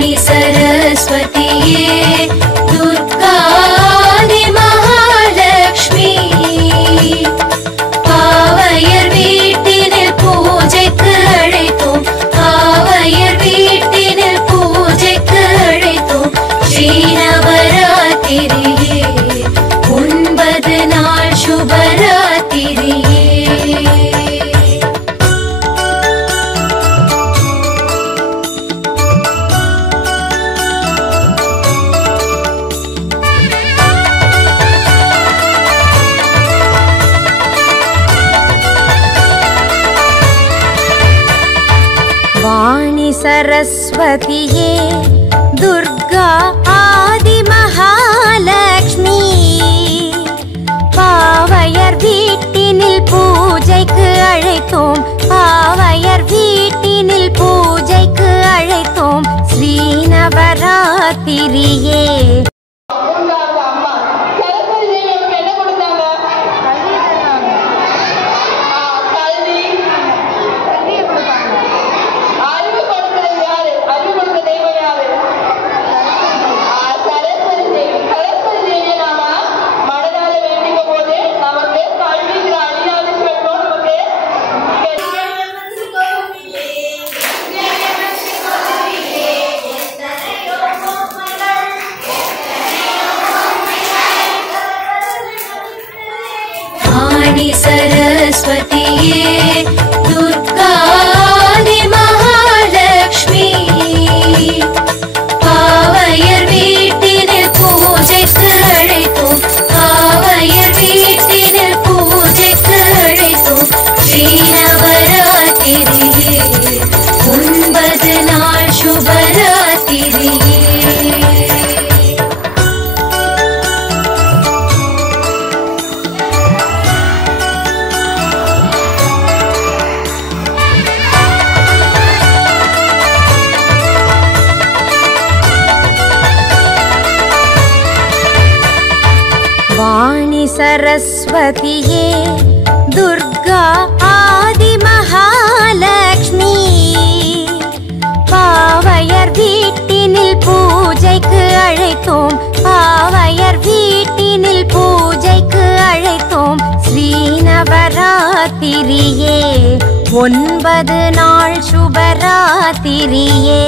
वाणी सरस्वतिये दुर्गादि महालक्ष्मी पावयर वीट्टिनिल पूजैक्कु अழைத்தோம் पावयर वीट्टिनिल पूजैक्कु अழைத்தோம் श्रीनवरात्रिये 9 நாள் शुभरात्रिये वाणी सरस्वतिये दुर्गा आदि महालक्ष्मी पावयर वीट्टिनिल पूजैक्कु अழைத்தோம் पावयर वीट्टिनिल पूजैक्कु अழைத்தோம் श्रीनवरात्रिये सरस्वतिये दुर्गादि महालक्ष्मी पावयर वीट्टिनिल पूजैक्कु अழைத்தோம் पावयर वीट्टिनिल पूजैक्कु अழைத்தோம் श्रीनवरात्रिये 9 நாள் शुभरात्रिये वाणी सरस्वतिये दुर्गा आदि महालक्ष्मी पावयर वीट्टिनिल पूजैक्कु अழைத்தோம் पावयर वीट्टिनिल पूजैक्कु अழைத்தோம் श्रीनवरात्रिये 9 நாள் शुभरात्रिये